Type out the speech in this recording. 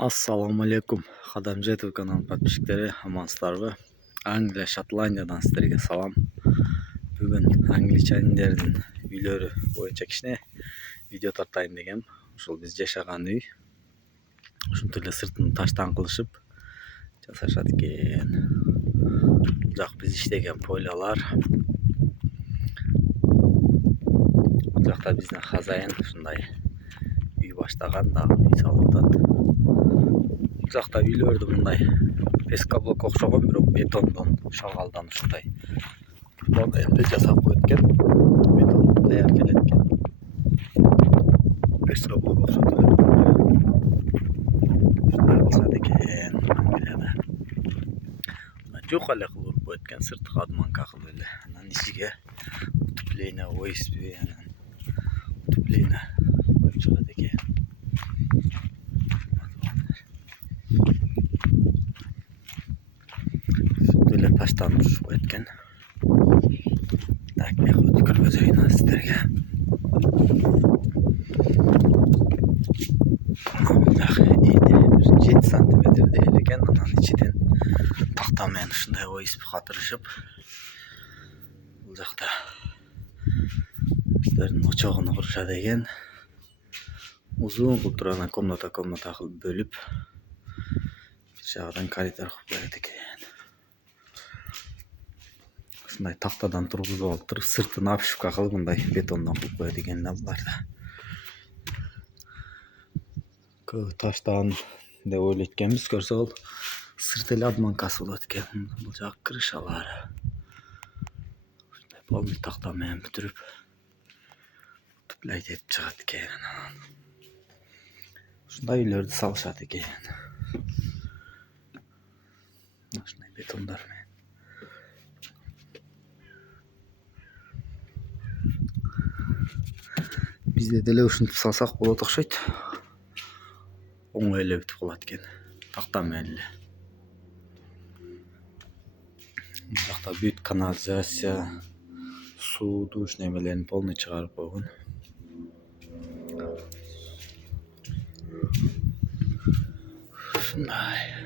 Assalamu alaikum. Qadamja YouTube kanalının подписчиктери, амансыздарбы? Англия, Шотландиядан сіздерге салам. Бүгін англичандердің үйлері бойынша кішкене видео тартайын дегем. Ушул биз жашаган үй. Ушунтип эле сыртын таштан кылышып жасашат экен. Бул жак биз иштеген пойлалар. Бул жакта биздин хозяин ушундай үй баштаган, дагы үй салып атат. Бул жакта үйлөрдү мындай пескоблок окшогон, бирок бетондон, шагалдан ушундай фундаментти жасап коет экен. Бетон даяр келет экен. Пескоблок окшотуп ушундай кылышат экен Англияда. Жок эле кылып коет экен, сыртка адманка кылып эле. Анан ичиге утепление, ОСБ, анан утепление коюп чыгат экен. Böyle taştan uçup etken. Tak ne koyduk körgözeyim sizlerge. İyiydi. 7 santimetre değil eken. Ondan içiden tahtamayan ışınday o ispi katırışıp. Bu jakta bizlerin uçağını kuruşadı eken. Uzun kulturana komnata kılıp bölüp bir şağıdan koridor kılıp eken. Мындай тактадан тургузуп алып туруп, сыртын обшивка кылып мындай бетондон кылып коет экен да буларда. Көбү таштан деп ойлойт экенбиз, көрсө ал сырт эле адманкасы болот экен. Бул жак крышалары. Ушундай полный такта менен бүтүрүп утеплять этип чыгат экен. Ушундай үйлөрдү салышат экен. Ушундай бетондар менен. Bizde деле ушинтип салсак болот окшойт. Оңой эле бүтүп калат экен. Такта менен эле. Бул жакта бүт канализация, суу, душ немелерин полный чыгарып койгон. Ушундай.